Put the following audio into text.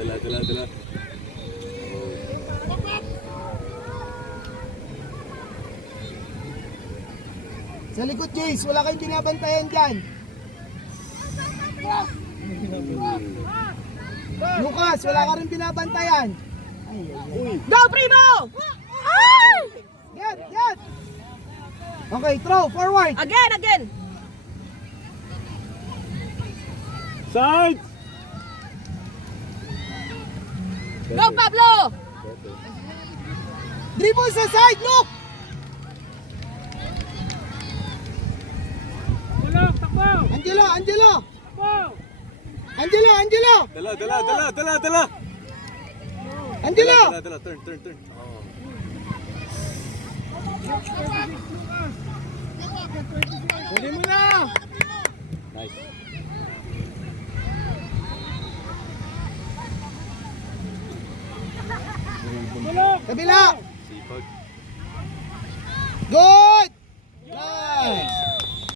Dala. Sa likod, Jace. Wala kayong binabantayan dyan. Lucas, wala ka rin binabantayan. Go, Primo! Ay! Get! Okay, throw, forward. Again! Side! Go, Pablo! Dribble sa side, look! Angelo! Dala! Angelo! Dala, turn. Oh. Pwede mo na! Nice. Kabila! Sipag.